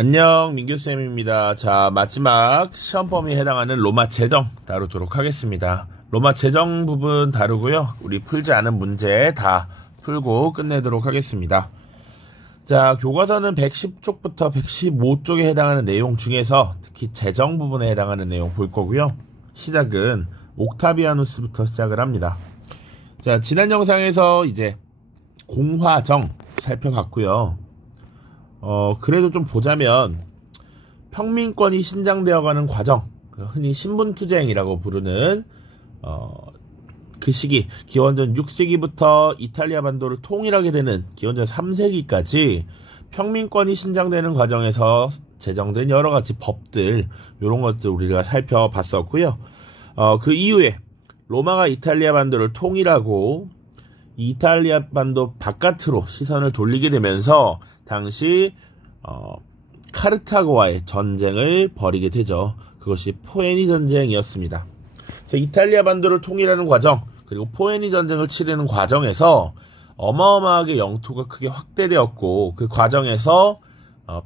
안녕, 민규쌤입니다. 자, 마지막 시험 범위에 해당하는 로마 제정 다루도록 하겠습니다. 로마 제정 부분 다루고요. 우리 풀지 않은 문제 다 풀고 끝내도록 하겠습니다. 자, 교과서는 110쪽부터 115쪽에 해당하는 내용 중에서 특히 제정 부분에 해당하는 내용 볼 거고요. 시작은 옥타비아누스부터 시작을 합니다. 자, 지난 영상에서 이제 공화정 살펴봤고요. 그래도 좀 보자면 평민권이 신장되어가는 과정, 흔히 신분투쟁이라고 부르는 그 시기, 기원전 6세기부터 이탈리아 반도를 통일하게 되는 기원전 3세기까지 평민권이 신장되는 과정에서 제정된 여러가지 법들, 이런 것들 우리가 살펴봤었고요. 그 이후에 로마가 이탈리아 반도를 통일하고 이탈리아 반도 바깥으로 시선을 돌리게 되면서 당시 카르타고와의 전쟁을 벌이게 되죠. 그것이 포에니 전쟁이었습니다. 그래서 이탈리아 반도를 통일하는 과정, 그리고 포에니 전쟁을 치르는 과정에서 어마어마하게 영토가 크게 확대되었고, 그 과정에서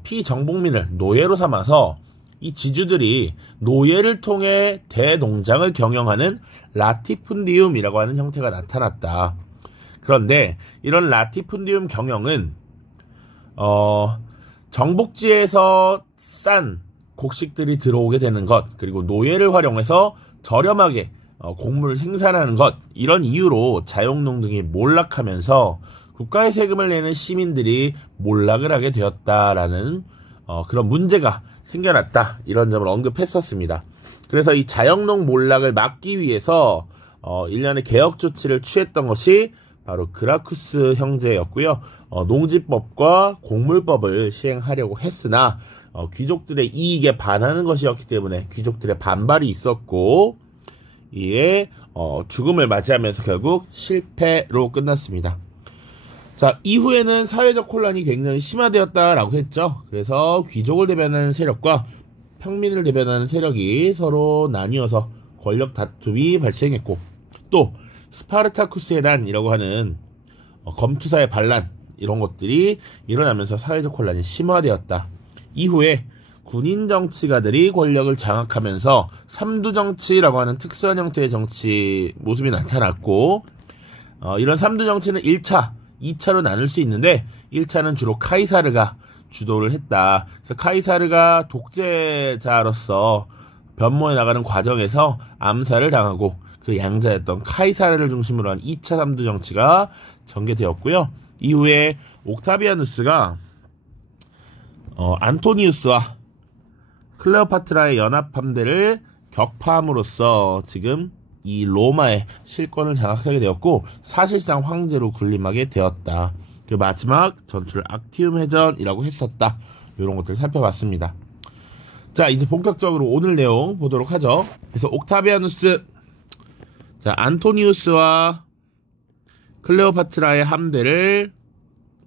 피정복민을 노예로 삼아서 이 지주들이 노예를 통해 대농장을 경영하는 라티푼디움이라고 하는 형태가 나타났다. 그런데 이런 라티푼디움 경영은 정복지에서 싼 곡식들이 들어오게 되는 것, 그리고 노예를 활용해서 저렴하게 곡물을 생산하는 것, 이런 이유로 자영농 등이 몰락하면서 국가의 세금을 내는 시민들이 몰락을 하게 되었다라는 그런 문제가 생겨났다, 이런 점을 언급했었습니다. 그래서 이 자영농 몰락을 막기 위해서 일련의 개혁 조치를 취했던 것이 바로 그라쿠스 형제였고요. 농지법과 곡물법을 시행하려고 했으나 귀족들의 이익에 반하는 것이었기 때문에 귀족들의 반발이 있었고, 이에 죽음을 맞이하면서 결국 실패로 끝났습니다. 자, 이후에는 사회적 혼란이 굉장히 심화되었다라고 했죠. 그래서 귀족을 대변하는 세력과 평민을 대변하는 세력이 서로 나뉘어서 권력 다툼이 발생했고, 또 스파르타쿠스의 난이라고 하는 검투사의 반란, 이런 것들이 일어나면서 사회적 혼란이 심화되었다. 이후에 군인 정치가들이 권력을 장악하면서 삼두정치라고 하는 특수한 형태의 정치 모습이 나타났고, 이런 삼두정치는 1차, 2차로 나눌 수 있는데 1차는 주로 카이사르가 주도를 했다. 그래서 카이사르가 독재자로서 변모해 나가는 과정에서 암살을 당하고 그 양자였던 카이사르를 중심으로 한 2차 삼두정치가 전개되었고요. 이후에 옥타비아누스가 안토니우스와 클레오파트라의 연합함대를 격파함으로써 지금 이 로마의 실권을 장악하게 되었고, 사실상 황제로 군림하게 되었다. 그 마지막 전투를 악티움 해전이라고 했었다. 이런 것들 살펴봤습니다. 자, 이제 본격적으로 오늘 내용 보도록 하죠. 그래서 옥타비아누스, 자, 안토니우스와 클레오파트라의 함대를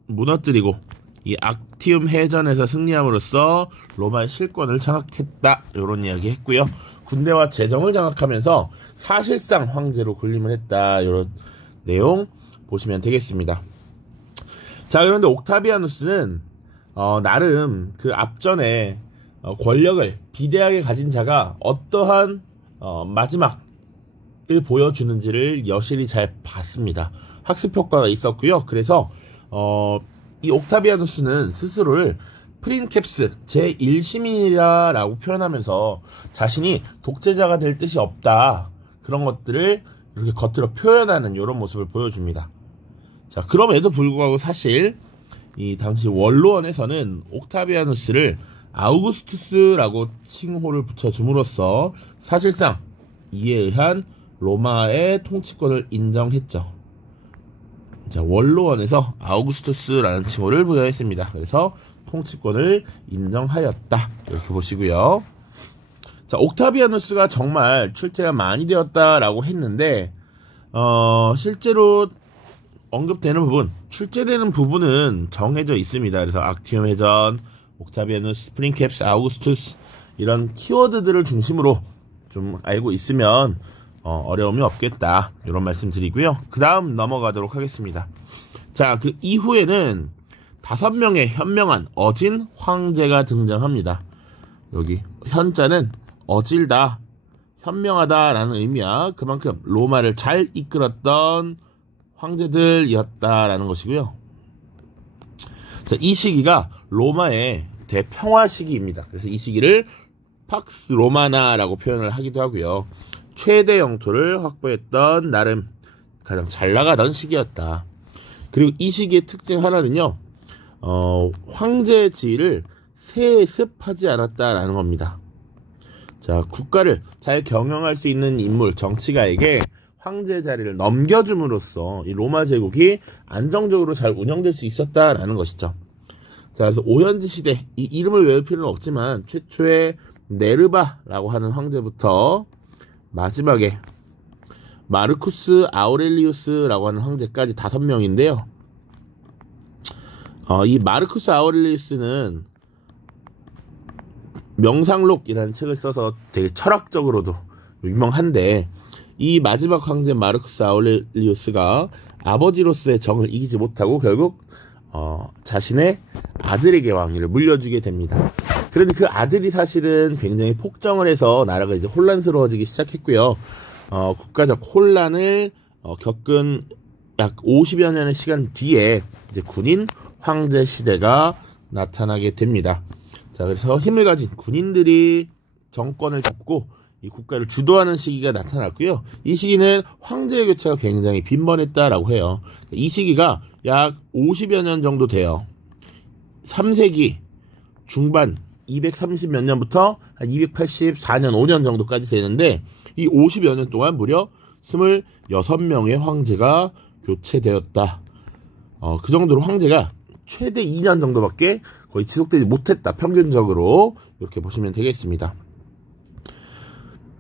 무너뜨리고 이 악티움 해전에서 승리함으로써 로마의 실권을 장악했다, 이런 이야기 했고요. 군대와 재정을 장악하면서 사실상 황제로 군림을 했다, 이런 내용 보시면 되겠습니다. 자, 그런데 옥타비아누스는 나름 그 앞전에 권력을 비대하게 가진 자가 어떠한 마지막을 보여주는지를 여실히 잘 봤습니다. 학습 효과가 있었고요. 그래서 이 옥타비아누스는 스스로를 프린캡스 제1시민이라고 표현하면서 자신이 독재자가 될 뜻이 없다, 그런 것들을 이렇게 겉으로 표현하는 이런 모습을 보여줍니다. 자, 그럼에도 불구하고 사실 이 당시 원로원에서는 옥타비아누스를 아우구스투스라고 칭호를 붙여줌으로써 사실상 이에 의한 로마의 통치권을 인정했죠. 자, 원로원에서 아우구스투스라는 칭호를 부여했습니다. 그래서 통치권을 인정하였다, 이렇게 보시고요. 자, 옥타비아누스가 정말 출제가 많이 되었다라고 했는데 실제로 언급되는 부분, 출제되는 부분은 정해져 있습니다. 그래서 악티움 해전, 옥타비아누스, 프린캡스, 아우구스투스, 이런 키워드들을 중심으로 좀 알고 있으면 어려움이 없겠다, 이런 말씀 드리고요. 그 다음 넘어가도록 하겠습니다. 자, 그 이후에는 5명의 현명한 어진 황제가 등장합니다. 여기 현자는 어질다, 현명하다라는 의미야. 그만큼 로마를 잘 이끌었던 황제들이었다라는 것이고요. 자, 이 시기가 로마의 대평화 시기입니다. 그래서 이 시기를 팍스 로마나라고 표현을 하기도 하고요. 최대 영토를 확보했던 나름 가장 잘 나가던 시기였다. 그리고 이 시기의 특징 하나는요, 황제의 지위를 세습하지 않았다라는 겁니다. 자, 국가를 잘 경영할 수 있는 인물, 정치가에게 황제 자리를 넘겨줌으로써 이 로마 제국이 안정적으로 잘 운영될 수 있었다라는 것이죠. 자, 그래서 오현지 시대, 이 이름을 외울 필요는 없지만 최초의 네르바라고 하는 황제부터 마지막에 마르쿠스 아우렐리우스라고 하는 황제까지 5명인데요. 이 마르쿠스 아우렐리우스는 명상록이라는 책을 써서 되게 철학적으로도 유명한데, 이 마지막 황제 마르쿠스 아우렐리우스가 아버지로서의 정을 이기지 못하고 결국 자신의 아들에게 왕위를 물려주게 됩니다. 그런데 그 아들이 사실은 굉장히 폭정을 해서 나라가 이제 혼란스러워지기 시작했고요. 국가적 혼란을 겪은 약 50여 년의 시간 뒤에 이제 군인 황제 시대가 나타나게 됩니다. 자, 그래서 힘을 가진 군인들이 정권을 잡고 이 국가를 주도하는 시기가 나타났고요. 이 시기는 황제의 교체가 굉장히 빈번했다라고 해요. 이 시기가 약 50여 년 정도 돼요. 3세기 중반 230 몇 년부터 한 284년 5년 정도까지 되는데, 이 50여 년 동안 무려 26명의 황제가 교체되었다. 그 정도로 황제가 최대 2년 정도밖에 거의 지속되지 못했다. 평균적으로 이렇게 보시면 되겠습니다.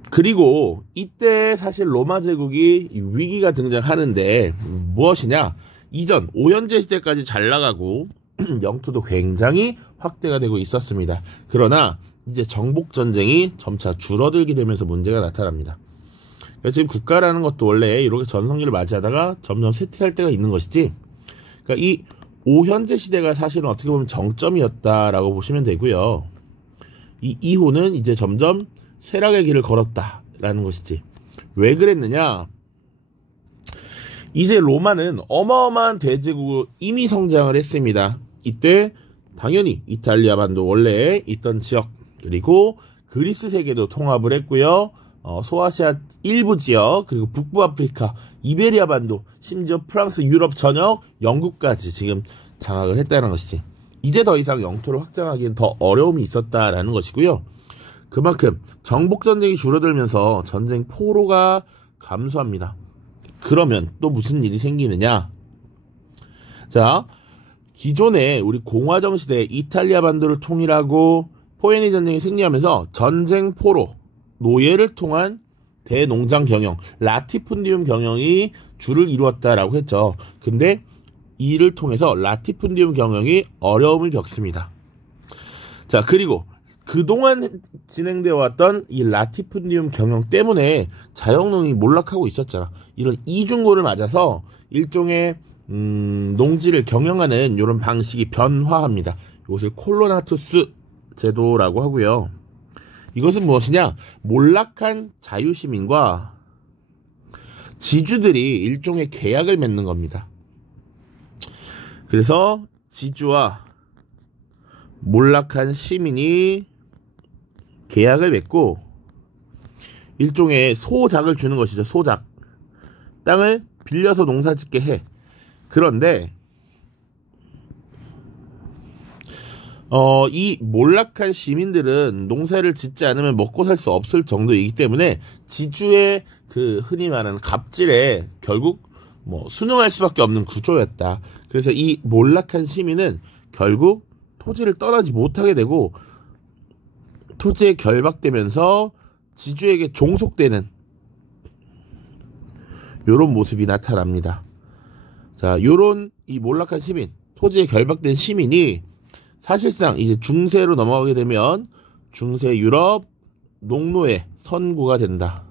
그리고 이때 사실 로마 제국이 위기가 등장하는데 무엇이냐? 이전 오현제 시대까지 잘 나가고 영토도 굉장히 확대가 되고 있었습니다. 그러나 이제 정복 전쟁이 점차 줄어들게 되면서 문제가 나타납니다. 그러니까 지금 국가라는 것도 원래 이렇게 전성기를 맞이하다가 점점 쇠퇴할 때가 있는 것이지, 그러니까 이 오현제 시대가 사실은 어떻게 보면 정점이었다라고 보시면 되고요. 이 이후는 이제 점점 쇠락의 길을 걸었다라는 것이지. 왜 그랬느냐? 이제 로마는 어마어마한 대제국으로 이미 성장을 했습니다. 이때 당연히 이탈리아 반도 원래 있던 지역, 그리고 그리스 세계도 통합을 했고요. 소아시아 일부 지역, 그리고 북부 아프리카, 이베리아 반도, 심지어 프랑스, 유럽 전역, 영국까지 지금 장악을 했다는 것이지. 이제 더 이상 영토를 확장하기엔 더 어려움이 있었다라는 것이고요. 그만큼 정복전쟁이 줄어들면서 전쟁 포로가 감소합니다. 그러면 또 무슨 일이 생기느냐? 자, 기존에 우리 공화정 시대 이탈리아 반도를 통일하고 포에니 전쟁이 승리하면서 전쟁 포로, 노예를 통한 대농장 경영, 라티푼디움 경영이 주를 이루었다라고 했죠. 근데 이를 통해서 라티푼디움 경영이 어려움을 겪습니다. 자, 그리고 그동안 진행되어 왔던 이 라티푼디움 경영 때문에 자영농이 몰락하고 있었잖아. 이런 이중고를 맞아서 일종의 농지를 경영하는 이런 방식이 변화합니다. 이것을 콜로나투스 제도라고 하고요. 이것은 무엇이냐? 몰락한 자유시민과 지주들이 일종의 계약을 맺는 겁니다. 그래서 지주와 몰락한 시민이 계약을 맺고 일종의 소작을 주는 것이죠. 소작. 땅을 빌려서 농사 짓게 해. 그런데 이 몰락한 시민들은 농사를 짓지 않으면 먹고 살 수 없을 정도이기 때문에 지주의 그 흔히 말하는 갑질에 결국 순응할 수밖에 없는 구조였다. 그래서 이 몰락한 시민은 결국 토지를 떠나지 못하게 되고 토지에 결박되면서 지주에게 종속되는 요런 모습이 나타납니다. 자, 요런 이 몰락한 시민, 토지에 결박된 시민이 사실상 이제 중세로 넘어가게 되면 중세 유럽 농노의 선구가 된다.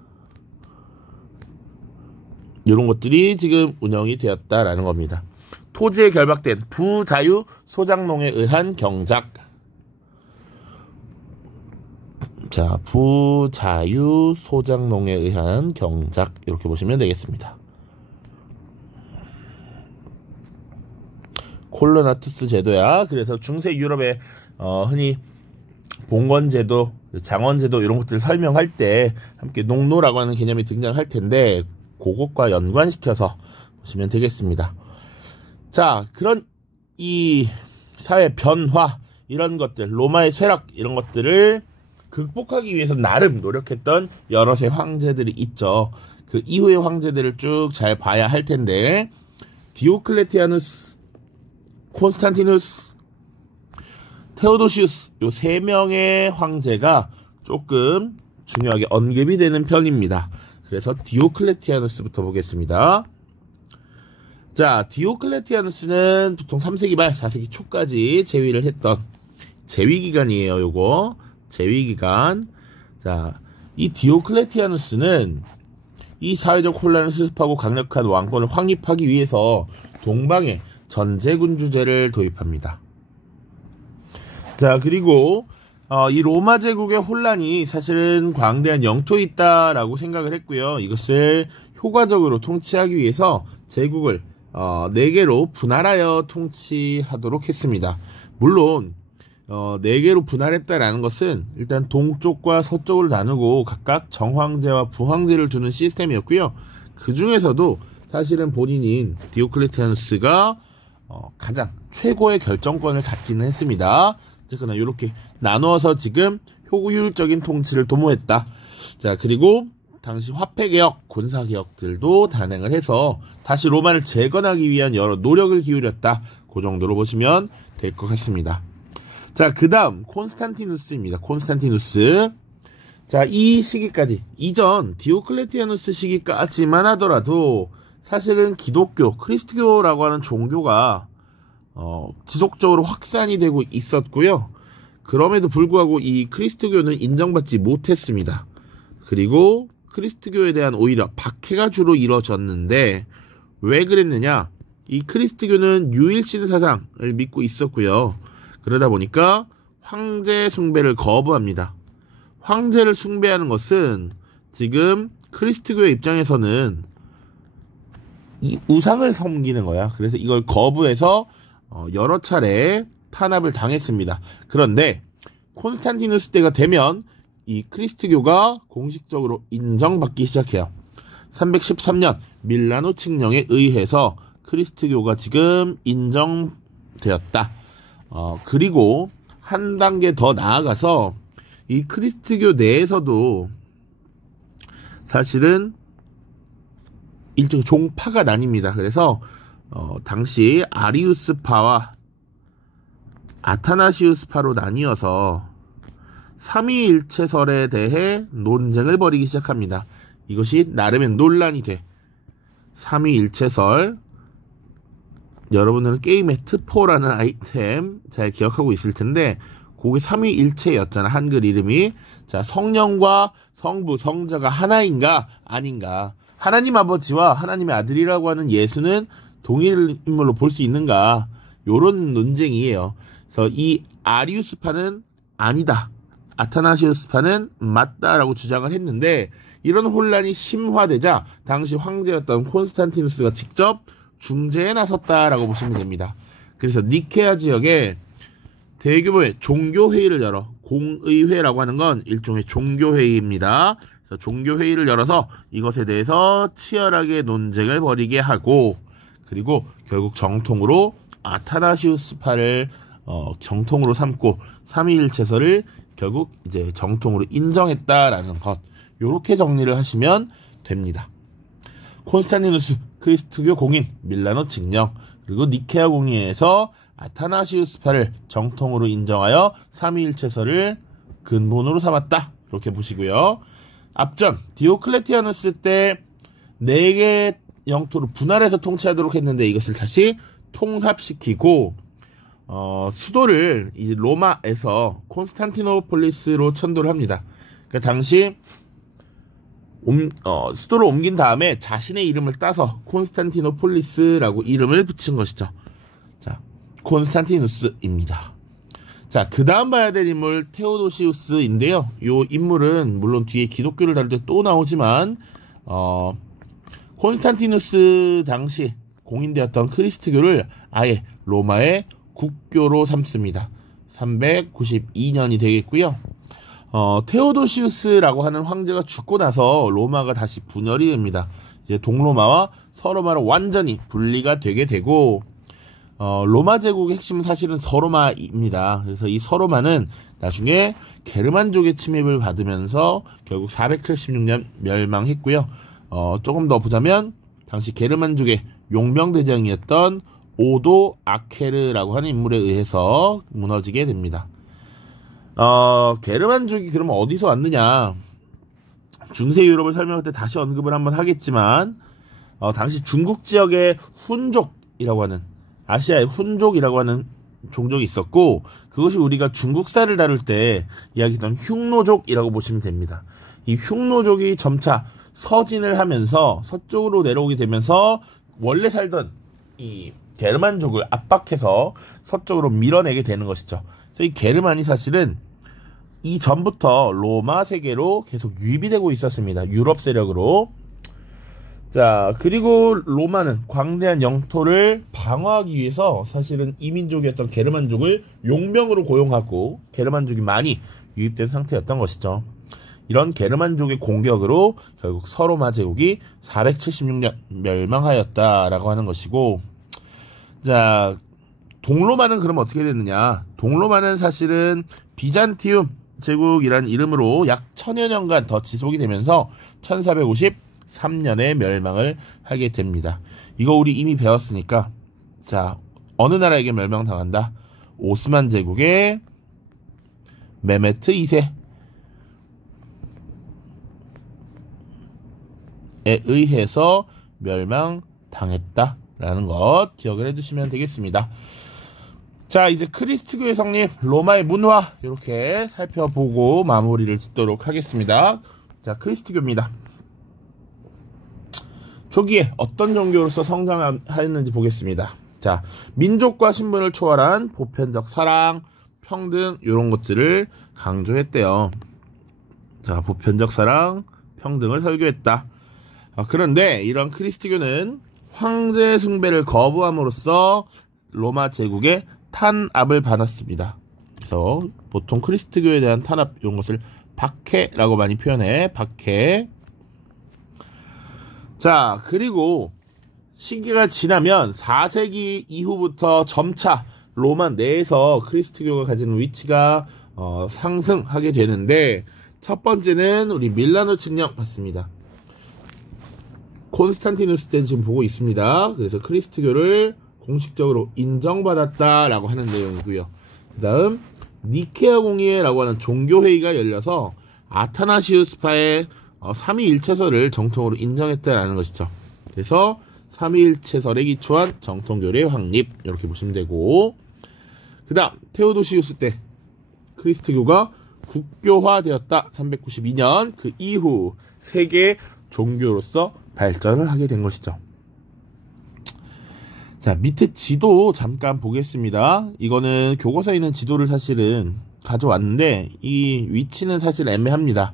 이런 것들이 지금 운영이 되었다라는 겁니다. 토지에 결박된 부자유 소장농에 의한 경작. 자, 부자유 소장농에 의한 경작 이렇게 보시면 되겠습니다. 콜로나투스 제도야. 그래서 중세 유럽에 흔히 봉건제도, 장원제도 이런 것들을 설명할 때 함께 농노라고 하는 개념이 등장할 텐데 그것과 연관시켜서 보시면 되겠습니다. 자, 그런 이 사회 변화 이런 것들, 로마의 쇠락 이런 것들을 극복하기 위해서 나름 노력했던 여럿의 황제들이 있죠. 그 이후의 황제들을 쭉 잘 봐야 할 텐데 디오클레티아누스, 콘스탄티누스, 테오도시우스 요 세 명의 황제가 조금 중요하게 언급이 되는 편입니다. 그래서 디오클레티아누스부터 보겠습니다. 자, 디오클레티아누스는 보통 3세기 말 4세기 초까지 재위를 했던 재위기간이에요. 요거 재위기간. 자, 이 디오클레티아누스는 이 사회적 혼란을 수습하고 강력한 왕권을 확립하기 위해서 동방에 전제군주제를 도입합니다. 자, 그리고 이 로마 제국의 혼란이 사실은 광대한 영토에 있다라고 생각을 했고요. 이것을 효과적으로 통치하기 위해서 제국을 4개로 분할하여 통치하도록 했습니다. 물론 4개로 분할했다라는 것은 일단 동쪽과 서쪽을 나누고 각각 정황제와 부황제를 두는 시스템이었고요. 그 중에서도 사실은 본인인 디오클레티아누스가 가장 최고의 결정권을 갖기는 했습니다. 어쨌거나 이렇게 나누어서 지금 효율적인 통치를 도모했다. 자, 그리고 당시 화폐개혁, 군사개혁들도 단행을 해서 다시 로마를 재건하기 위한 여러 노력을 기울였다. 그 정도로 보시면 될 것 같습니다. 자, 그 다음 콘스탄티누스입니다. 콘스탄티누스. 자, 이 시기까지, 이전 디오클레티아누스 시기까지만 하더라도 사실은 기독교, 크리스트교라고 하는 종교가 지속적으로 확산이 되고 있었고요. 그럼에도 불구하고 이 크리스트교는 인정받지 못했습니다. 그리고 크리스트교에 대한 오히려 박해가 주로 이뤄졌는데 왜 그랬느냐? 이 크리스트교는 유일신 사상을 믿고 있었고요. 그러다 보니까 황제 숭배를 거부합니다. 황제를 숭배하는 것은 지금 크리스트교의 입장에서는 이 우상을 섬기는 거야. 그래서 이걸 거부해서 여러 차례 탄압을 당했습니다. 그런데 콘스탄티누스 때가 되면 이 크리스트교가 공식적으로 인정받기 시작해요. 313년 밀라노 칙령에 의해서 크리스트교가 지금 인정되었다. 그리고 한 단계 더 나아가서 이 크리스트교 내에서도 사실은 일종의 종파가 나뉩니다. 그래서 당시 아리우스파와 아타나시우스파로 나뉘어서 삼위일체설에 대해 논쟁을 벌이기 시작합니다. 이것이 나름의 논란이 돼. 삼위일체설, 여러분들은 게임의 트포라는 아이템 잘 기억하고 있을 텐데 그게 삼위일체였잖아. 한글 이름이. 자, 성령과 성부, 성자가 하나인가 아닌가, 하나님 아버지와 하나님의 아들이라고 하는 예수는 동일 인물로 볼 수 있는가, 요런 논쟁이에요. 그래서 이 아리우스파는 아니다, 아타나시우스파는 맞다라고 주장을 했는데 이런 혼란이 심화되자 당시 황제였던 콘스탄티누스가 직접 중재에 나섰다라고 보시면 됩니다. 그래서 니케아 지역에 대규모의 종교회의를 열어, 공의회라고 하는 건 일종의 종교회의입니다. 그래서 종교회의를 열어서 이것에 대해서 치열하게 논쟁을 벌이게 하고, 그리고 결국 정통으로 아타나시우스파를 정통으로 삼고 삼위일체설을 결국 이제 정통으로 인정했다라는 것, 요렇게 정리를 하시면 됩니다. 콘스탄티누스 크리스트교 공인, 밀라노 칙령, 그리고 니케아 공의회에서 아타나시우스파를 정통으로 인정하여 삼위일체설을 근본으로 삼았다. 이렇게 보시고요. 앞전 디오클레티아누스 때 4개 영토를 분할해서 통치하도록 했는데 이것을 다시 통합시키고 수도를 이제 로마에서 콘스탄티노폴리스로 천도를 합니다. 그러니까 당시 수도를 옮긴 다음에 자신의 이름을 따서 콘스탄티노폴리스라고 이름을 붙인 것이죠. 자, 콘스탄티누스입니다. 자, 그 다음 봐야 될 인물 테오도시우스인데요. 이 인물은 물론 뒤에 기독교를 다룰 때 또 나오지만 콘스탄티누스 당시 공인되었던 크리스트교를 아예 로마의 국교로 삼습니다. 392년이 되겠고요. 테오도시우스라고 하는 황제가 죽고 나서 로마가 다시 분열이 됩니다. 이제 동로마와 서로마로 완전히 분리가 되게 되고 로마 제국의 핵심은 사실은 서로마입니다. 그래서 이 서로마는 나중에 게르만족의 침입을 받으면서 결국 476년 멸망했고요. 조금 더 보자면 당시 게르만족의 용병대장이었던 오도 아케르라고 하는 인물에 의해서 무너지게 됩니다. 게르만족이 그러면 어디서 왔느냐? 중세 유럽을 설명할 때 다시 언급을 한번 하겠지만 당시 중국 지역의 훈족이라고 하는 아시아의 훈족이라고 하는 종족이 있었고 그것이 우리가 중국사를 다룰 때 이야기했던 흉노족이라고 보시면 됩니다. 이 흉노족이 점차 서진을 하면서 서쪽으로 내려오게 되면서 원래 살던 이 게르만족을 압박해서 서쪽으로 밀어내게 되는 것이죠. 그래서 이 게르만이 사실은 이 전부터 로마 세계로 계속 유입이 되고 있었습니다. 유럽 세력으로. 자, 그리고 로마는 광대한 영토를 방어하기 위해서 사실은 이민족이었던 게르만족을 용병으로 고용하고 게르만족이 많이 유입된 상태였던 것이죠. 이런 게르만족의 공격으로 결국 서로마 제국이 476년 멸망하였다라고 하는 것이고, 자, 동로마는 그럼 어떻게 됐느냐? 동로마는 사실은 비잔티움 제국이라는 이름으로 약 1000여 년간 더 지속이 되면서 1453년에 멸망을 하게 됩니다. 이거 우리 이미 배웠으니까, 자, 어느 나라에게 멸망당한다? 오스만 제국의 메메트 2세 에 의해서 멸망당했다라는 것 기억을 해두시면 되겠습니다. 자, 이제 크리스트교의 성립, 로마의 문화 이렇게 살펴보고 마무리를 짓도록 하겠습니다. 자, 크리스트교입니다. 초기에 어떤 종교로서 성장하였는지 보겠습니다. 자, 민족과 신분을 초월한 보편적 사랑, 평등 이런 것들을 강조했대요. 자, 보편적 사랑, 평등을 설교했다. 그런데 이런 크리스트교는 황제 숭배를 거부함으로써 로마 제국의 탄압을 받았습니다. 그래서 보통 크리스트교에 대한 탄압 이런 것을 박해라고 많이 표현해. 박해. 자, 그리고 시기가 지나면 4세기 이후부터 점차 로마 내에서 크리스트교가 가지는 위치가 상승하게 되는데, 첫 번째는 우리 밀라노 칙령 봤습니다. 콘스탄티누스 때 지금 보고 있습니다. 그래서 크리스트교를 공식적으로 인정받았다라고 하는 내용이고요. 그 다음 니케아 공의회라고 하는 종교회의가 열려서 아타나시우스파의 삼위일체설을 정통으로 인정했다라는 것이죠. 그래서 삼위일체설에 기초한 정통교리의 확립 이렇게 보시면 되고, 그 다음 테오도시우스 때 크리스트교가 국교화되었다. 392년 그 이후 세계 종교로서 발전을 하게 된 것이죠. 자, 밑에 지도 잠깐 보겠습니다. 이거는 교과서에 있는 지도를 사실은 가져왔는데 이 위치는 사실 애매합니다.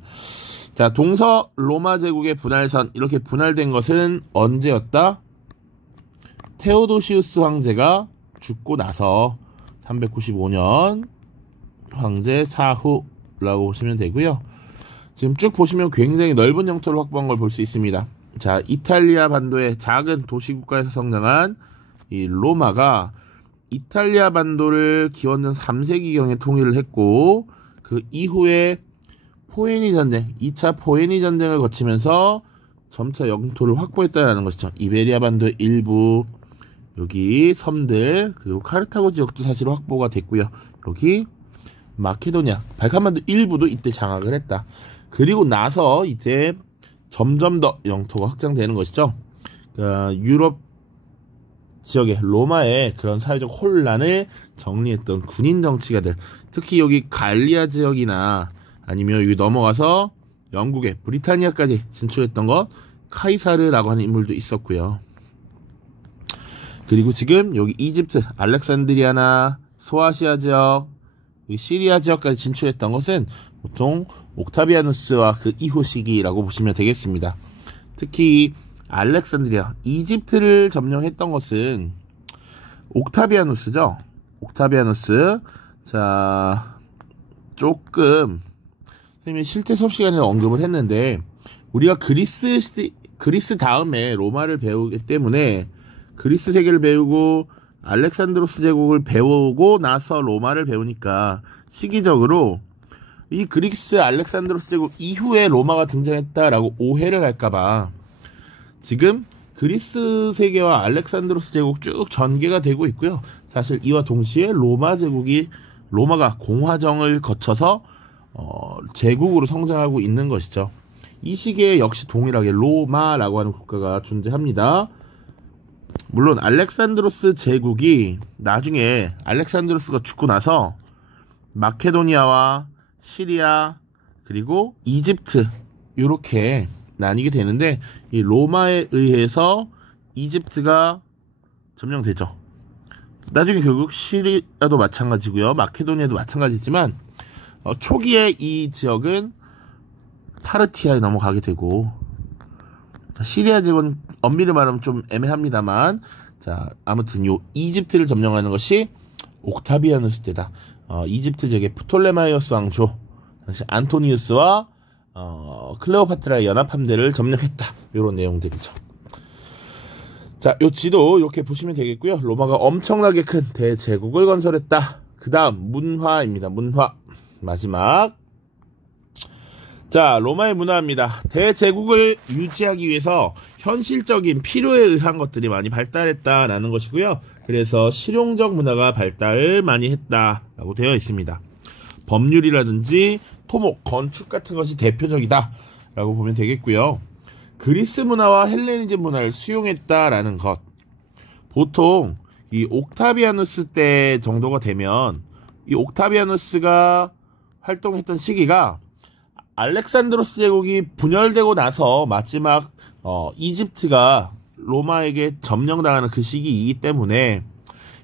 자, 동서 로마 제국의 분할선 이렇게 분할된 것은 언제였다? 테오도시우스 황제가 죽고 나서 395년 황제 사후라고 보시면 되고요. 지금 쭉 보시면 굉장히 넓은 영토를 확보한 걸 볼 수 있습니다. 자, 이탈리아 반도의 작은 도시국가에서 성장한 이 로마가 이탈리아 반도를 기원전 3세기경에 통일을 했고, 그 이후에 포에니 전쟁, 2차 포에니 전쟁을 거치면서 점차 영토를 확보했다는 것이죠. 이베리아 반도의 일부, 여기 섬들, 그리고 카르타고 지역도 사실 확보가 됐고요. 여기 마케도니아, 발칸반도 일부도 이때 장악을 했다. 그리고 나서 이제 점점 더 영토가 확장되는 것이죠. 유럽 지역의 로마의 그런 사회적 혼란을 정리했던 군인 정치가들, 특히 여기 갈리아 지역이나 아니면 여기 넘어가서 영국의 브리타니아까지 진출했던 것, 카이사르라고 하는 인물도 있었고요. 그리고 지금 여기 이집트, 알렉산드리아나 소아시아 지역, 시리아 지역까지 진출했던 것은 보통 옥타비아누스와 그 이후 시기라고 보시면 되겠습니다. 특히 알렉산드리아, 이집트를 점령했던 것은 옥타비아누스죠. 옥타비아누스. 자, 조금 선생님이 실제 수업 시간에 언급을 했는데, 우리가 그리스 다음에 로마를 배우기 때문에 그리스 세계를 배우고 알렉산드로스 제국을 배우고 나서 로마를 배우니까 시기적으로 이 그리스 알렉산드로스 제국 이후에 로마가 등장했다라고 오해를 할까봐 지금 그리스 세계와 알렉산드로스 제국 쭉 전개가 되고 있고요. 사실 이와 동시에 로마가 공화정을 거쳐서 제국으로 성장하고 있는 것이죠. 이 시기에 역시 동일하게 로마라고 하는 국가가 존재합니다. 물론 알렉산드로스 제국이 나중에 알렉산드로스가 죽고 나서 마케도니아와 시리아 그리고 이집트 이렇게 나뉘게 되는데, 이 로마에 의해서 이집트가 점령되죠. 나중에 결국 시리아도 마찬가지고요, 마케도니아도 마찬가지지만 초기에 이 지역은 파르티아에 넘어가게 되고, 시리아 지역은 엄밀히 말하면 좀 애매합니다만, 자, 아무튼 요 이집트를 점령하는 것이 옥타비아누스 때다. 이집트 제국의 프톨레마이오스 왕조 당시 안토니우스와 클레오파트라의 연합 함대를 점령했다. 이런 내용들이죠. 자, 요 지도 이렇게 보시면 되겠고요. 로마가 엄청나게 큰 대제국을 건설했다. 그 다음 문화입니다. 문화 마지막. 자, 로마의 문화입니다. 대제국을 유지하기 위해서 현실적인 필요에 의한 것들이 많이 발달했다라는 것이고요. 그래서 실용적 문화가 발달을 많이 했다라고 되어 있습니다. 법률이라든지 토목, 건축 같은 것이 대표적이다라고 보면 되겠고요. 그리스 문화와 헬레니즘 문화를 수용했다라는 것. 보통 이 옥타비아누스 때 정도가 되면, 이 옥타비아누스가 활동했던 시기가 알렉산드로스 제국이 분열되고 나서 마지막 이집트가 로마에게 점령당하는 그 시기이기 때문에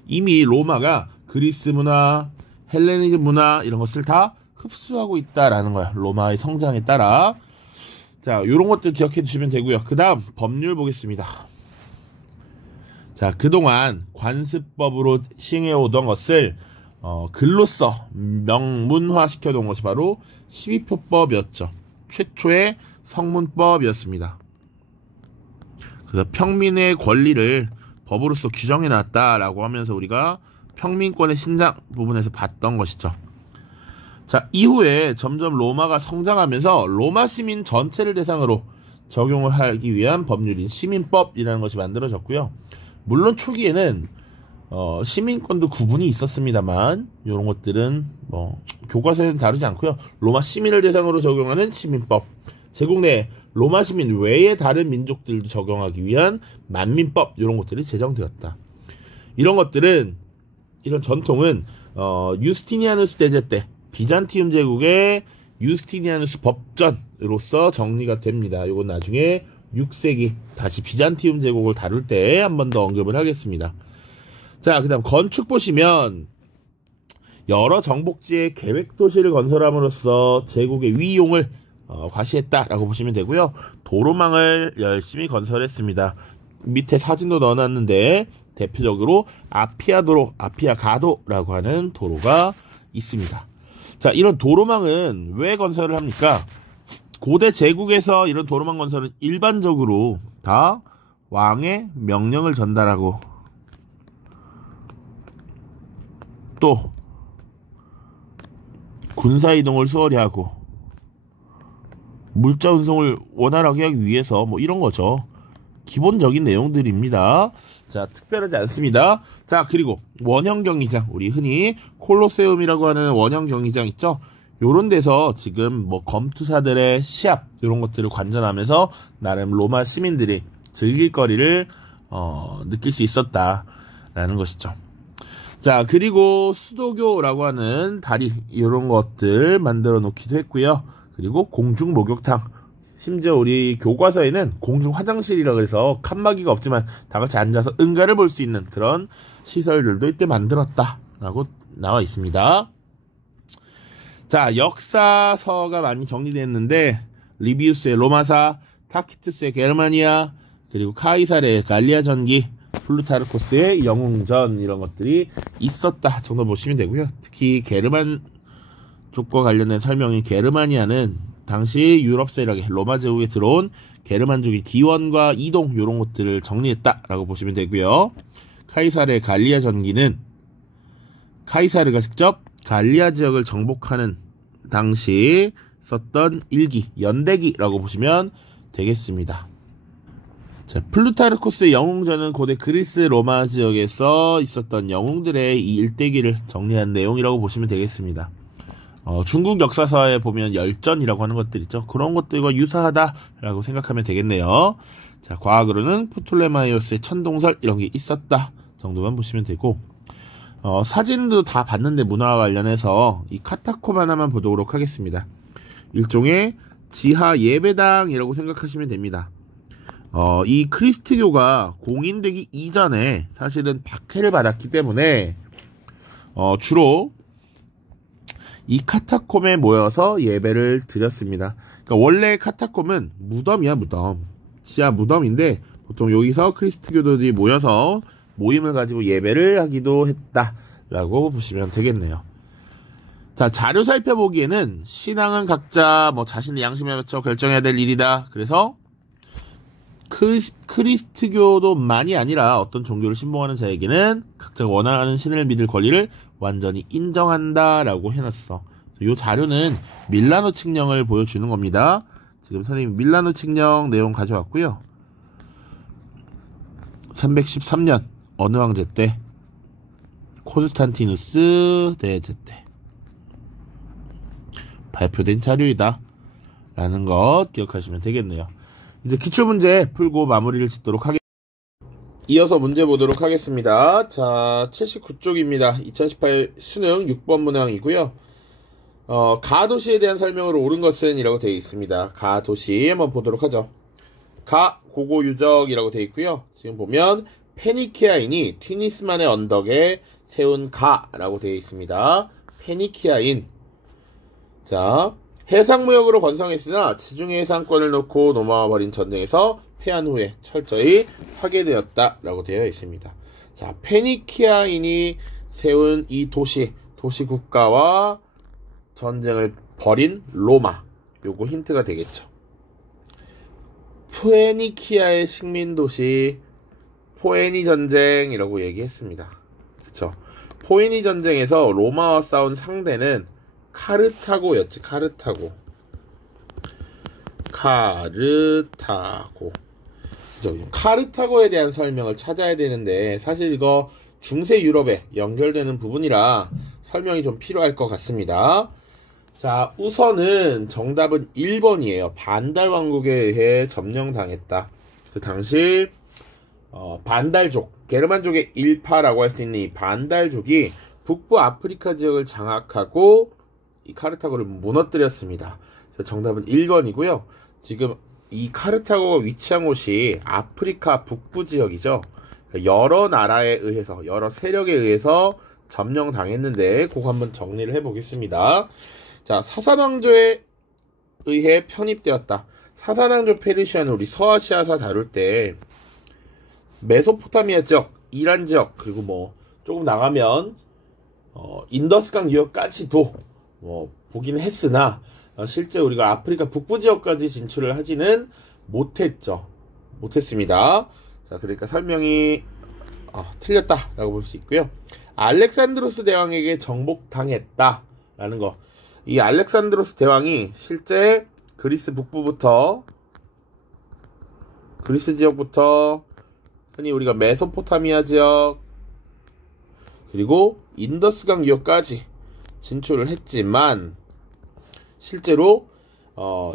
이미 로마가 그리스 문화, 헬레니즘 문화 이런 것을 다 흡수하고 있다라는 거야. 로마의 성장에 따라. 자, 요런 것들 기억해 두시면 되고요. 그 다음 법률 보겠습니다. 자, 그동안 관습법으로 시행해오던 것을 글로써 명문화 시켜놓은 것이 바로 12표법이었죠. 최초의 성문법이었습니다. 그래서 평민의 권리를 법으로서 규정해놨다라고 하면서 우리가 평민권의 신장 부분에서 봤던 것이죠. 자, 이후에 점점 로마가 성장하면서 로마 시민 전체를 대상으로 적용을 하기 위한 법률인 시민법이라는 것이 만들어졌고요. 물론 초기에는 시민권도 구분이 있었습니다만 이런 것들은 교과서에는 다루지 않고요. 로마 시민을 대상으로 적용하는 시민법, 제국 내 로마 시민 외의 다른 민족들도 적용하기 위한 만민법, 이런 것들이 제정되었다. 이런 것들은, 이런 전통은 유스티니아누스 대제 때 비잔티움 제국의 유스티니아누스 법전으로서 정리가 됩니다. 이건 나중에 6세기 다시 비잔티움 제국을 다룰 때 한 번 더 언급을 하겠습니다. 자, 그 다음 건축 보시면 여러 정복지에 계획도시를 건설함으로써 제국의 위용을 과시했다라고 보시면 되고요. 도로망을 열심히 건설했습니다. 밑에 사진도 넣어놨는데 대표적으로 아피아도로, 아피아가도라고 하는 도로가 있습니다. 자, 이런 도로망은 왜 건설을 합니까? 고대 제국에서 이런 도로망 건설은 일반적으로 다 왕의 명령을 전달하고 또 군사이동을 수월히 하고 물자 운송을 원활하게 하기 위해서 이런 거죠. 기본적인 내용들입니다. 자, 특별하지 않습니다. 자, 그리고 원형 경기장, 우리 흔히 콜로세움이라고 하는 원형 경기장 있죠? 요런 데서 지금 검투사들의 시합 이런 것들을 관전하면서 나름 로마 시민들이 즐길 거리를 느낄 수 있었다라는 것이죠. 자, 그리고 수도교라고 하는 다리 이런 것들 만들어 놓기도 했고요. 그리고 공중 목욕탕, 심지어 우리 교과서에는 공중 화장실이라 그래서 칸막이가 없지만 다 같이 앉아서 응가를 볼 수 있는 그런 시설들도 이때 만들었다라고 나와 있습니다. 자, 역사서가 많이 정리됐는데 리비우스의 로마사, 타키투스의 게르마니아, 그리고 카이사르의 갈리아 전기, 플루타르코스의 영웅전 이런 것들이 있었다 정도 보시면 되고요. 특히 게르만족과 관련된 설명인 게르마니아는 당시 유럽 세력의 로마 제국에 들어온 게르만족의 기원과 이동 이런 것들을 정리했다라고 보시면 되고요. 카이사르의 갈리아 전기는 카이사르가 직접 갈리아 지역을 정복하는 당시 썼던 일기, 연대기라고 보시면 되겠습니다. 자, 플루타르코스의 영웅전은 고대 그리스 로마 지역에서 있었던 영웅들의 이 일대기를 정리한 내용이라고 보시면 되겠습니다. 중국 역사서에 보면 열전이라고 하는 것들 있죠. 그런 것들과 유사하다라고 생각하면 되겠네요. 자, 과학으로는 프톨레마이오스의 천동설 이런 게 있었다 정도만 보시면 되고, 사진도 다 봤는데 문화와 관련해서 이 카타콤 하나만 보도록 하겠습니다. 일종의 지하 예배당이라고 생각하시면 됩니다. 이 크리스트교가 공인되기 이전에 사실은 박해를 받았기 때문에 주로 이 카타콤에 모여서 예배를 드렸습니다. 그러니까 원래 카타콤은 무덤이야, 무덤. 지하 무덤인데 보통 여기서 크리스트교도들이 모여서 모임을 가지고 예배를 하기도 했다라고 보시면 되겠네요. 자, 자료 살펴보기에는 신앙은 각자 자신의 양심에 맞춰 결정해야 될 일이다. 그래서 크리스트교도만이 아니라 어떤 종교를 신봉하는 자에게는 각자가 원하는 신을 믿을 권리를 완전히 인정한다라고 해놨어. 이 자료는 밀라노 칙령을 보여주는 겁니다. 지금 선생님 밀라노 칙령 내용 가져왔고요. 313년 어느 황제 때? 콘스탄티누스 대제 때 발표된 자료이다 라는 것 기억하시면 되겠네요. 이제 기출문제 풀고 마무리를 짓도록 하겠습니다. 이어서 문제 보도록 하겠습니다. 자, 79쪽입니다. 2018 수능 6번 문항이고요. 가도시에 대한 설명으로 옳은 것은 이라고 되어 있습니다. 가도시 한번 보도록 하죠. 가 고고유적이라고 되어 있고요. 지금 보면 페니키아인이 튀니스만의 언덕에 세운 가라고 되어 있습니다. 페니키아인. 자, 해상무역으로 번성했으나 지중해 해상권을 놓고 넘어와버린 전쟁에서 패한 후에 철저히 파괴되었다라고 되어 있습니다. 자, 페니키아인이 세운 이 도시 국가와 전쟁을 벌인 로마, 요거 힌트가 되겠죠. 포에니키아의 식민도시 포에니 전쟁이라고 얘기했습니다. 그쵸? 포에니 전쟁에서 로마와 싸운 상대는 카르타고였지. 카르타고. 그죠? 카르타고에 대한 설명을 찾아야 되는데 사실 이거 중세 유럽에 연결되는 부분이라 설명이 좀 필요할 것 같습니다. 자, 우선은 정답은 1번이에요. 반달 왕국에 의해 점령당했다. 그래서 당시 반달족, 게르만족의 일파라고 할 수 있는 이 반달족이 북부 아프리카 지역을 장악하고 이 카르타고를 무너뜨렸습니다. 그래서 정답은 1번이고요. 지금 이 카르타고가 위치한 곳이 아프리카 북부 지역이죠. 여러 나라에 의해서, 여러 세력에 의해서 점령당했는데 그거 한번 정리를 해보겠습니다. 자, 사산왕조에 의해 편입되었다. 사산왕조 페르시아는 우리 서아시아사 다룰 때 메소포타미아 지역, 이란 지역, 그리고 조금 나가면 인더스강 유역까지도 보긴 했으나 실제 우리가 아프리카 북부 지역까지 진출을 하지는 못했습니다. 자, 그러니까 설명이 틀렸다라고 볼 수 있고요. 알렉산드로스 대왕에게 정복당했다라는 거. 이 알렉산드로스 대왕이 실제 그리스 북부부터 그리스 지역부터 흔히 우리가 메소포타미아 지역 그리고 인더스강 유역까지 진출을 했지만 실제로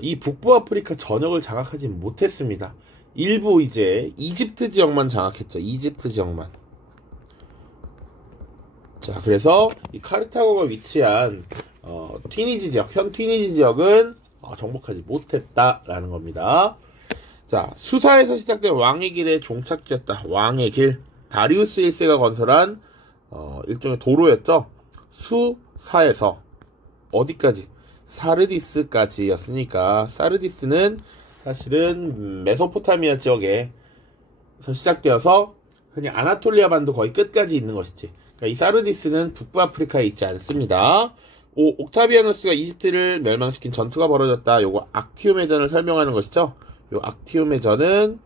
이 북부 아프리카 전역을 장악하지 못했습니다. 일부 이제 이집트 지역만 장악했죠. 이집트 지역만. 자, 그래서 이 카르타고가 위치한 튀니지 지역, 현 튀니지 지역은 정복하지 못했다라는 겁니다. 자, 수사에서 시작된 왕의 길의 종착지였다. 왕의 길. 다리우스 1세가 건설한 일종의 도로였죠. 수사에서 어디까지? 사르디스까지였으니까, 사르디스는 사실은 메소포타미아 지역에서 시작되어서 그냥 아나톨리아 반도 거의 끝까지 있는 것이지. 그러니까 이 사르디스는 북부 아프리카에 있지 않습니다. 옥타비아누스가 이집트를 멸망시킨 전투가 벌어졌다. 요거 악티움의 전을 설명하는 것이죠. 요 악티움의 전은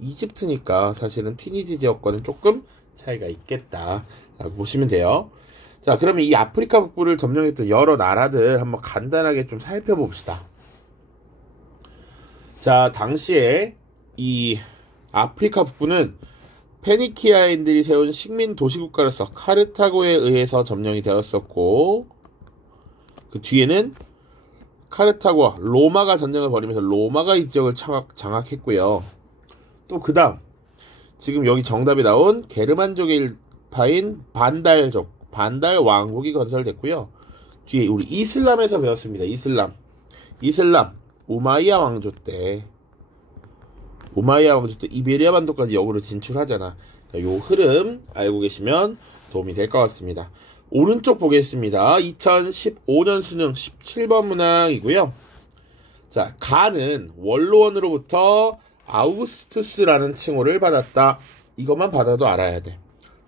이집트니까 사실은 튀니지 지역과는 조금 차이가 있겠다라고 보시면 돼요. 자, 그러면 이 아프리카 북부를 점령했던 여러 나라들 한번 간단하게 좀 살펴봅시다. 자, 당시에 이 아프리카 북부는 페니키아인들이 세운 식민 도시국가로서 카르타고에 의해서 점령이 되었었고, 그 뒤에는 카르타고와 로마가 전쟁을 벌이면서 로마가 이 지역을 장악했고요. 또 그 다음, 지금 여기 정답이 나온 게르만족의 일파인 반달 왕국이 건설됐고요. 뒤에 우리 이슬람에서 배웠습니다. 이슬람 우마이야 왕조 때 이베리아 반도까지 역으로 진출하잖아. 요 흐름 알고 계시면 도움이 될 것 같습니다. 오른쪽 보겠습니다. 2015년 수능 17번 문항이고요. 자, 가는 원로원으로부터 아우구스투스라는 칭호를 받았다. 이것만 받아도 알아야 돼.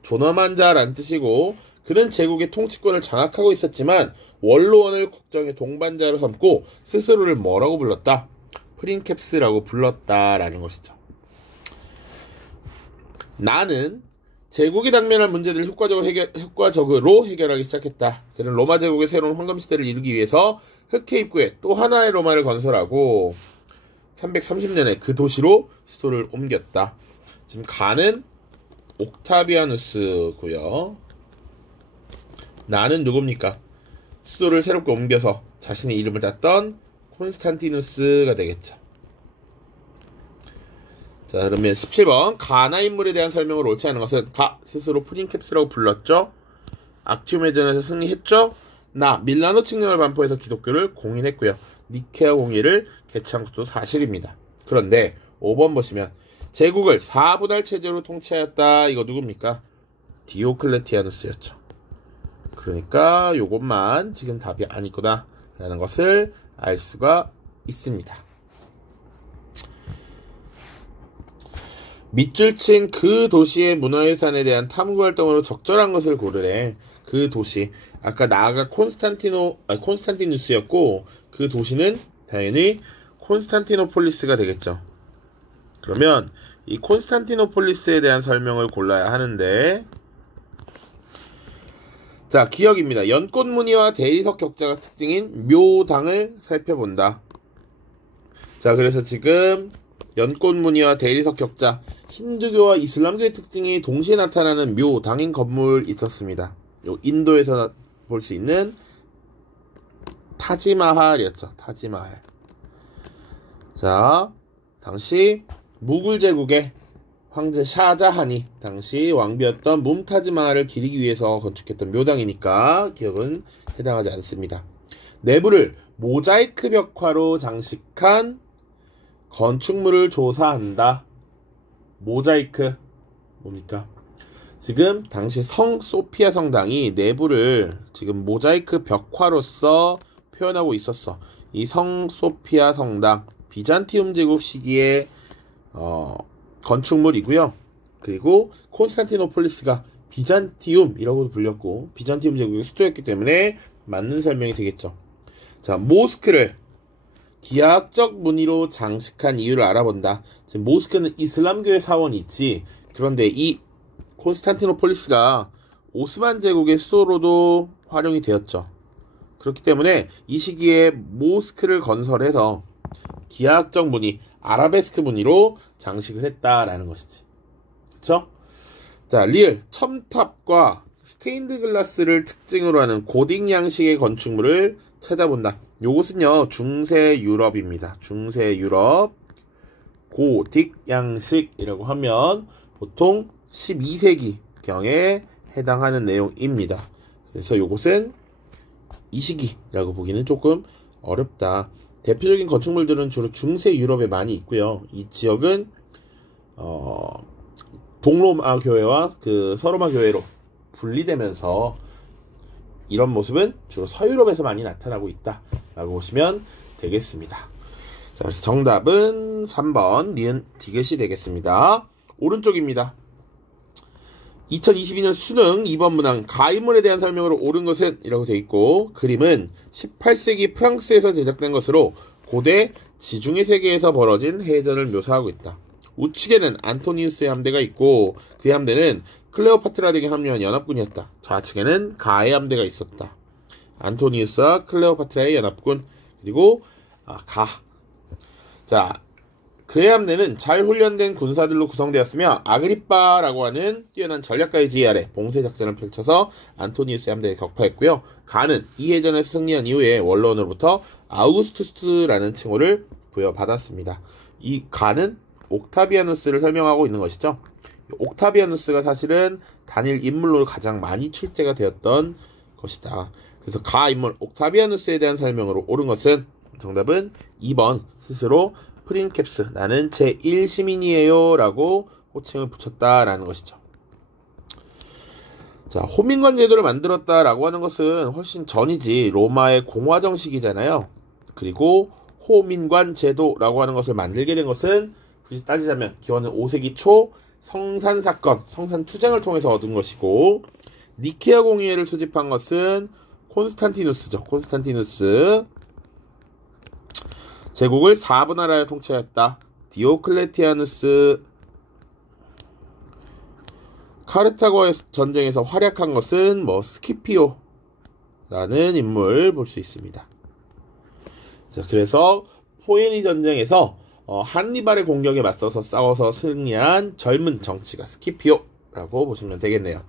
존엄한 자라는 뜻이고, 그는 제국의 통치권을 장악하고 있었지만 원로원을 국정의 동반자로 삼고 스스로를 뭐라고 불렀다? 프린캡스라고 불렀다라는 것이죠. 나는 제국이 당면한 문제들을 효과적으로 해결하기 시작했다. 그는 로마 제국의 새로운 황금시대를 이루기 위해서 흑해 입구에 또 하나의 로마를 건설하고 330년에 그 도시로 수도를 옮겼다. 지금 가는 옥타비아누스고요. 나는 누굽니까? 수도를 새롭게 옮겨서 자신의 이름을 땄던 콘스탄티누스가 되겠죠. 자, 그러면 17번. 가나 인물에 대한 설명을 옳지 않은 것은 가 스스로 프린캡스라고 불렀죠. 악티움의 전에서 승리했죠. 나 밀라노 칙령을 반포해서 기독교를 공인했고요. 니케아 공의를 개최한 것도 사실입니다. 그런데 5번 보시면 제국을 4분할 체제로 통치하였다. 이거 누굽니까? 디오클레티아누스였죠. 그러니까 요것만 지금 답이 아니구나 라는 것을 알 수가 있습니다. 밑줄 친 그 도시의 문화유산에 대한 탐구활동으로 적절한 것을 고르래. 그 도시, 아까 나아가 콘스탄티누스였고 그 도시는 당연히 콘스탄티노폴리스가 되겠죠. 그러면 이 콘스탄티노폴리스에 대한 설명을 골라야 하는데, 자, 기억입니다. 연꽃무늬와 대리석 격자가 특징인 묘당을 살펴본다. 자, 그래서 지금 연꽃무늬와 대리석 격자, 힌두교와 이슬람교의 특징이 동시에 나타나는 묘당인 건물 있었습니다. 요 인도에서 볼 수 있는 타지마할이었죠. 타지마할. 자, 당시 무굴 제국의 황제 샤자한이 당시 왕비였던 뭄타즈마할을 기리기 위해서 건축했던 묘당이니까 기억은 해당하지 않습니다. 내부를 모자이크 벽화로 장식한 건축물을 조사한다. 모자이크 뭡니까? 지금 당시 성 소피아 성당이 내부를 지금 모자이크 벽화로서 표현하고 있었어. 이 성 소피아 성당 비잔티움 제국 시기에 건축물이고요. 그리고 콘스탄티노폴리스가 비잔티움이라고도 불렸고 비잔티움 제국의 수도였기 때문에 맞는 설명이 되겠죠. 자, 모스크를 기하학적 무늬로 장식한 이유를 알아본다. 지금 모스크는 이슬람교의 사원이 있지. 그런데 이 콘스탄티노폴리스가 오스만 제국의 수도로도 활용이 되었죠. 그렇기 때문에 이 시기에 모스크를 건설해서 기하학적 무늬, 아라베스크 무늬로 장식을 했다라는 것이지. 그쵸? 자, 리을, 첨탑과 스테인드 글라스를 특징으로 하는 고딕 양식의 건축물을 찾아본다. 요것은요, 중세 유럽입니다. 중세 유럽. 고딕 양식이라고 하면 보통 12세기경에 해당하는 내용입니다. 그래서 요것은 이 시기라고 보기는 조금 어렵다. 대표적인 건축물들은 주로 중세 유럽에 많이 있고요. 이 지역은 동로마 교회와 그 서로마 교회로 분리되면서 이런 모습은 주로 서유럽에서 많이 나타나고 있다라고 보시면 되겠습니다. 자, 그래서 정답은 3번 니은 디귿이 되겠습니다. 오른쪽입니다. 2022년 수능 2번 문항 가인물에 대한 설명으로 옳은 것은 이라고 되어 있고, 그림은 18세기 프랑스에서 제작된 것으로 고대 지중해 세계에서 벌어진 해전을 묘사하고 있다. 우측에는 안토니우스의 함대가 있고 그의 함대는 클레오파트라 등에 합류한 연합군이었다. 좌측에는 가의 함대가 있었다. 안토니우스와 클레오파트라의 연합군, 그리고 가. 자, 그의 함대는 잘 훈련된 군사들로 구성되었으며 아그리빠라고 하는 뛰어난 전략가의 지휘 아래 봉쇄작전을 펼쳐서 안토니우스의 함대에 격파했고요. 가는 이 해전에서 승리한 이후에 원로원으로부터 아우구스투스라는 칭호를 부여받았습니다. 이 가는 옥타비아누스를 설명하고 있는 것이죠. 옥타비아누스가 사실은 단일 인물로 가장 많이 출제가 되었던 것이다. 그래서 가 인물 옥타비아누스에 대한 설명으로 옳은 것은, 정답은 2번 스스로 프린캡스, 나는 제1시민이에요 라고 호칭을 붙였다라는 것이죠. 자, 호민관 제도를 만들었다라고 하는 것은 훨씬 전이지 로마의 공화정식이잖아요. 그리고 호민관 제도라고 하는 것을 만들게 된 것은 굳이 따지자면 기원은 5세기 초 성산사건, 성산투쟁을 통해서 얻은 것이고, 니케아 공의회를 수집한 것은 콘스탄티누스죠. 콘스탄티누스. 제국을 4분할하여 통치하였다. 디오클레티아누스. 카르타고의 전쟁에서 활약한 것은 스키피오라는 인물 볼 수 있습니다. 자, 그래서 포에니 전쟁에서 한니발의 공격에 맞서서 싸워서 승리한 젊은 정치가 스키피오라고 보시면 되겠네요.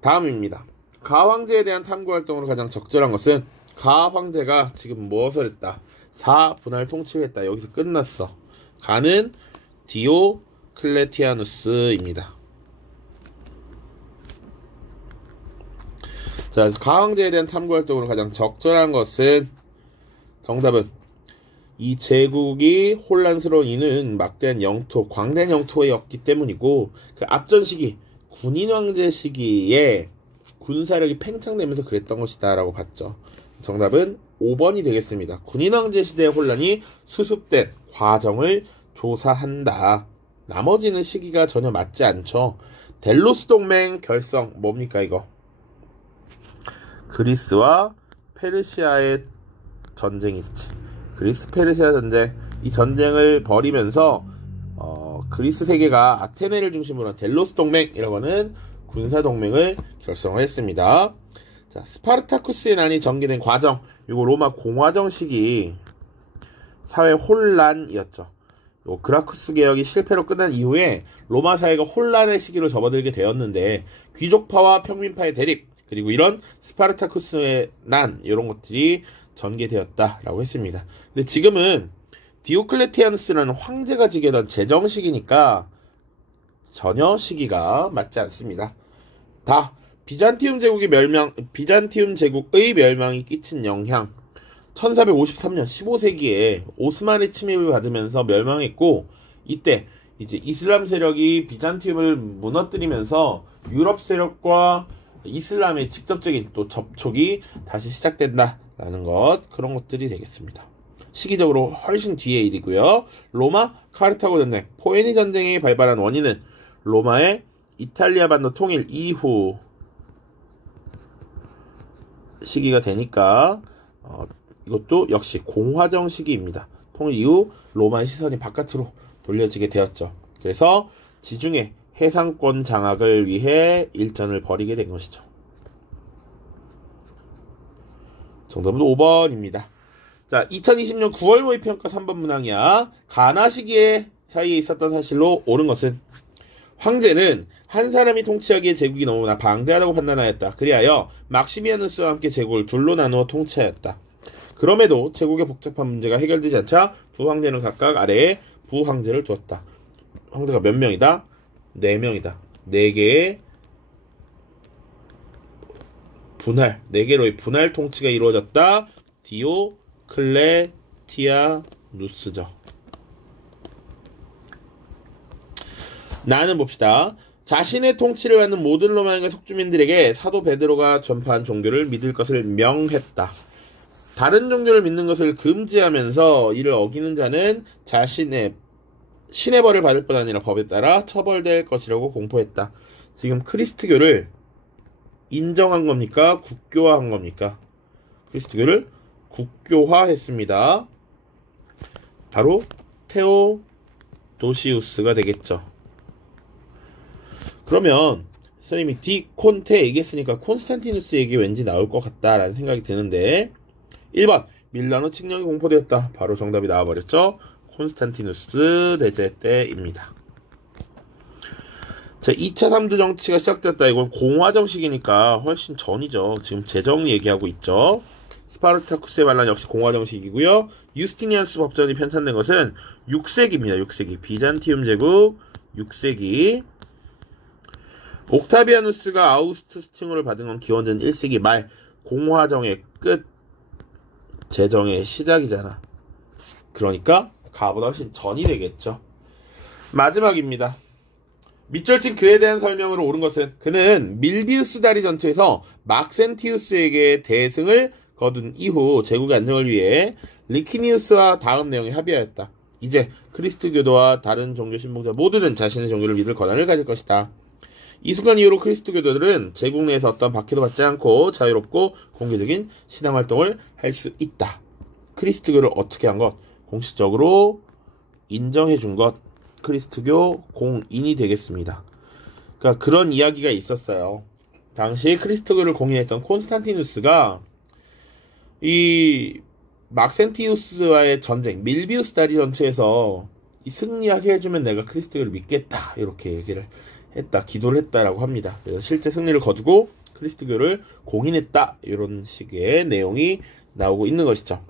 다음입니다. 가 황제에 대한 탐구 활동으로 가장 적절한 것은, 가 황제가 지금 무엇을 했다? 4분할 통치를 했다. 여기서 끝났어. 가는 디오클레티아누스입니다. 자, 그래서 가 황제에 대한 탐구 활동으로 가장 적절한 것은, 정답은 이 제국이 혼란스러운 이유는 막대한 영토, 광대한 영토였기 때문이고, 그 앞전 시기, 군인 황제 시기에 군사력이 팽창되면서 그랬던 것이다 라고 봤죠. 정답은 5번이 되겠습니다. 군인 황제 시대의 혼란이 수습된 과정을 조사한다. 나머지는 시기가 전혀 맞지 않죠. 델로스 동맹 결성, 뭡니까 이거? 그리스와 페르시아의 전쟁이 있지. 그리스 페르시아 전쟁. 이 전쟁을 벌이면서 그리스 세계가 아테네를 중심으로 한 델로스 동맹이라고 하는 군사 동맹을 결성을 했습니다. 자, 스파르타쿠스의 난이 전개된 과정. 이거 로마 공화정 시기 사회 혼란이었죠. 그라쿠스 개혁이 실패로 끝난 이후에 로마 사회가 혼란의 시기로 접어들게 되었는데, 귀족파와 평민파의 대립, 그리고 이런 스파르타쿠스의 난, 이런 것들이 전개되었다라고 했습니다. 근데 지금은 디오클레티아누스라는 황제가 지게던 제정 시기니까 전혀 시기가 맞지 않습니다. 다 비잔티움 제국의 멸망이 끼친 영향. 1453년 15세기에 오스만의 침입을 받으면서 멸망했고, 이때 이제 이슬람 세력이 비잔티움을 무너뜨리면서 유럽 세력과 이슬람의 직접적인 또 접촉이 다시 시작된다라는 것, 그런 것들이 되겠습니다. 시기적으로 훨씬 뒤의 일이고요. 로마 카르타고 전쟁, 포에니 전쟁이 발발한 원인은 로마의 이탈리아 반도 통일 이후 시기가 되니까 이것도 역시 공화정 시기입니다. 통일 이후 로마의 시선이 바깥으로 돌려지게 되었죠. 그래서 지중해 해상권 장악을 위해 일전을 벌이게 된 것이죠. 정답은 5번입니다. 자, 2020년 9월 모의평가 3번 문항이야. 가나 시기에 사이에 있었던 사실로 옳은 것은, 황제는 한 사람이 통치하기에 제국이 너무나 방대하다고 판단하였다. 그리하여 막시미아누스와 함께 제국을 둘로 나누어 통치하였다. 그럼에도 제국의 복잡한 문제가 해결되지 않자 두 황제는 각각 아래에 부황제를 두었다. 황제가 몇 명이다? 4명이다. 4개의 분할, 4개로의 분할 통치가 이루어졌다. 디오클레티아누스. 옵티아누스죠. 나는 봅시다. 자신의 통치를 받는 모든 로마의 속주민들에게 사도 베드로가 전파한 종교를 믿을 것을 명했다. 다른 종교를 믿는 것을 금지하면서 이를 어기는 자는 자신의 신의 벌을 받을 뿐 아니라 법에 따라 처벌될 것이라고 공포했다. 지금 크리스트교를 인정한 겁니까? 국교화한 겁니까? 크리스트교를 국교화했습니다. 바로 테오도시우스가 되겠죠. 그러면 선생님이 디콘테 얘기했으니까 콘스탄티누스 얘기 왠지 나올 것 같다라는 생각이 드는데 1번 밀라노 칙령이 공포되었다. 바로 정답이 나와버렸죠. 콘스탄티누스 대제 때입니다. 자, 2차 3두 정치가 시작되었다. 이건 공화 정식이니까 훨씬 전이죠. 지금 재정 얘기하고 있죠. 스파르타쿠스의 반란 역시 공화 정식이고요. 유스티니아누스 법전이 편찬된 것은 6세기입니다. 6세기 비잔티움 제국 6세기. 옥타비아누스가 아우구스투스 칭호를 받은 건 기원전 1세기 말. 공화정의 끝, 재정의 시작이잖아. 그러니까 가보다 훨씬 전이 되겠죠. 마지막입니다. 밑절친 그에 대한 설명으로 옳은 것은 그는 밀비우스 다리 전투에서 막센티우스에게 대승을 거둔 이후 제국의 안정을 위해 리키니우스와 다음 내용에 합의하였다. 이제 크리스트교도와 다른 종교 신봉자 모두는 자신의 종교를 믿을 권한을 가질 것이다. 이 순간 이후로 크리스트교도들은 제국 내에서 어떤 박해도 받지 않고 자유롭고 공개적인 신앙활동을 할 수 있다. 크리스트교를 어떻게 한 것? 공식적으로 인정해 준 것. 크리스트교 공인이 되겠습니다. 그러니까 그런 이야기가 있었어요. 당시 크리스트교를 공인했던 콘스탄티누스가 이 막센티우스와의 전쟁, 밀비우스 다리 전투에서 이 승리하게 해주면 내가 크리스트교를 믿겠다. 이렇게 얘기를 했다. 기도를 했다라고 합니다. 그래서 실제 승리를 거두고 크리스트교를 공인했다. 이런 식의 내용이 나오고 있는 것이죠.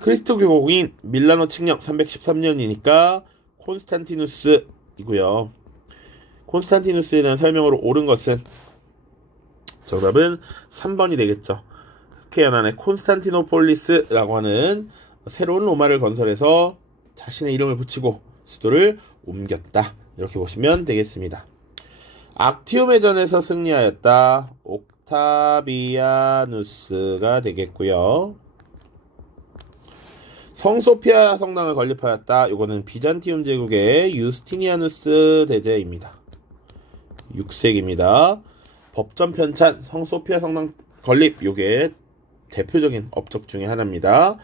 크리스트교 공인 밀라노 칙령 313년이니까 콘스탄티누스이고요. 콘스탄티누스에 대한 설명으로 옳은 것은 정답은 3번이 되겠죠. 흑해 연안의 콘스탄티노폴리스라고 하는 새로운 로마를 건설해서 자신의 이름을 붙이고 수도를 옮겼다. 이렇게 보시면 되겠습니다. 악티움의 전에서 승리하였다. 옥타비아누스가 되겠고요. 성소피아 성당을 건립하였다. 이거는 비잔티움 제국의 유스티니아누스 대제입니다. 6세기입니다. 법전 편찬 성소피아 성당 건립, 요게 대표적인 업적 중에 하나입니다.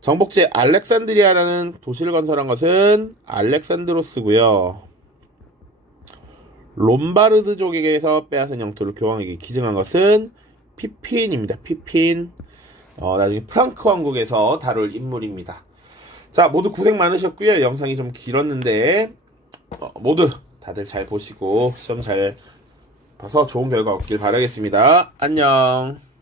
정복제 알렉산드리아라는 도시를 건설한 것은 알렉산드로스고요. 롬바르드족에게서 빼앗은 영토를 교황에게 기증한 것은 피핀입니다. 피핀. 나중에 프랑크 왕국에서 다룰 인물입니다. 자, 모두 고생 많으셨고요. 영상이 좀 길었는데 모두 다들 잘 보시고 시험 잘 봐서 좋은 결과 얻길 바라겠습니다. 안녕.